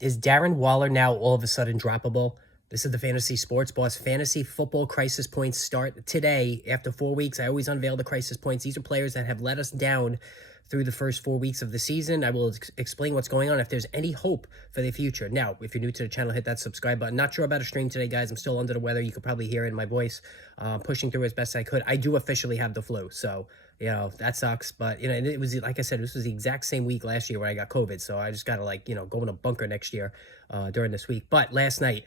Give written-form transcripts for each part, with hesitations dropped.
Is Darren Waller now all of a sudden droppable? This is the Fantasy Sports Boss. Fantasy football crisis points start today. After 4 weeks, I always unveil the crisis points. These are players that have let us down through the first 4 weeks of the season. I will explain what's going on, if there's any hope for the future. Now, if you're new to the channel, hit that subscribe button. Not sure about a stream today, guys. I'm still under the weather. You could probably hear it in my voice. Pushing through as best I could. I do officially have the flu, so that sucks. But it was, like I said, this was the exact same week last year where I got COVID, so I just gotta go in a bunker next year during this week. But last night,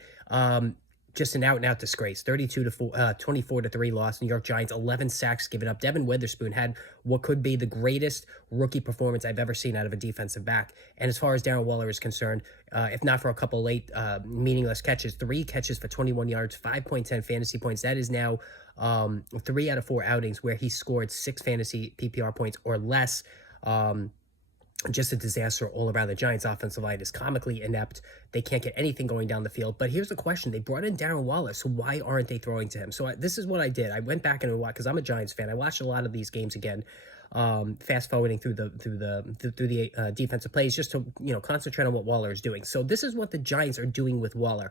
just an out-and-out disgrace. 24-3 loss. New York Giants, 11 sacks given up. Devin Witherspoon had what could be the greatest rookie performance I've ever seen out of a defensive back. And as far as Darren Waller is concerned, if not for a couple late meaningless catches, 3 catches for 21 yards, 5.10 fantasy points. That is now 3 out of 4 outings where he scored 6 fantasy PPR points or less. Just a disaster all around. The Giants' offensive line is comically inept. They can't get anything going down the field. But here's the question. They brought in Darren Waller, so why aren't they throwing to him? So this is what I did. I went back and watched, because I'm a Giants fan. I watched a lot of these games again, fast forwarding through the defensive plays, just to concentrate on what Waller is doing. So this is what the Giants are doing with Waller.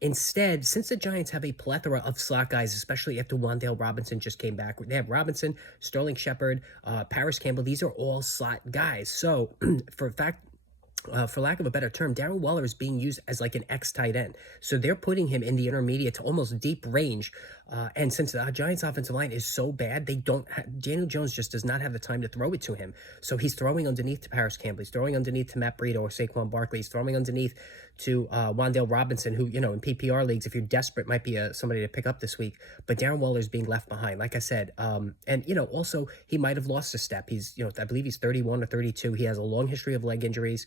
Instead, since the Giants have a plethora of slot guys, especially after Wan'Dale Robinson just came back, they have Robinson, Sterling Shepard, Paris Campbell. These are all slot guys. So for lack of a better term, Darren Waller is being used as like an X tight end. So they're putting him in the intermediate to almost deep range. And since the Giants' offensive line is so bad, Daniel Jones just does not have the time to throw it to him. So he's throwing underneath to Paris Campbell. He's throwing underneath to Matt Breida or Saquon Barkley. He's throwing underneath to Wan'Dale Robinson, who, in PPR leagues, if you're desperate, might be somebody to pick up this week. But Darren Waller is being left behind, like I said. And also, he might have lost a step. He's, I believe he's 31 or 32. He has a long history of leg injuries.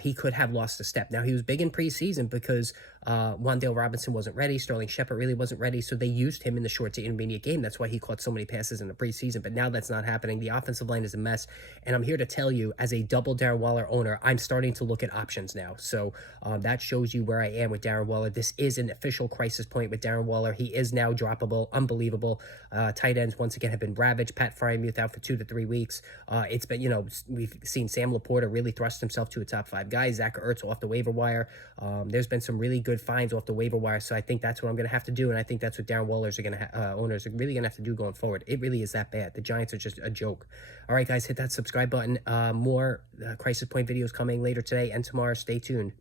He could have lost a step. Now, he was big in preseason because Wan'Dale Robinson wasn't ready. Sterling Shepard really wasn't ready. So they used him in the short to intermediate game. That's why he caught so many passes in the preseason. But now that's not happening. The offensive line is a mess. And I'm here to tell you, as a double Darren Waller owner, I'm starting to look at options now. So that shows you where I am with Darren Waller. This is an official crisis point with Darren Waller. He is now droppable. Unbelievable. Tight ends, once again, have been ravaged. Pat Frymuth out for 2 to 3 weeks. It's been, we've seen Sam Laporta really thrust himself to a top 5 guy. Zach Ertz off the waiver wire. There's been some really good finds off the waiver wire. So I think that's what I'm going to have to do. And I think that's what Darren Waller's are going to owners are really going to have to do going forward. It really is that bad. The Giants are just a joke. All right, guys, hit that subscribe button. More crisis point videos coming later today and tomorrow. Stay tuned.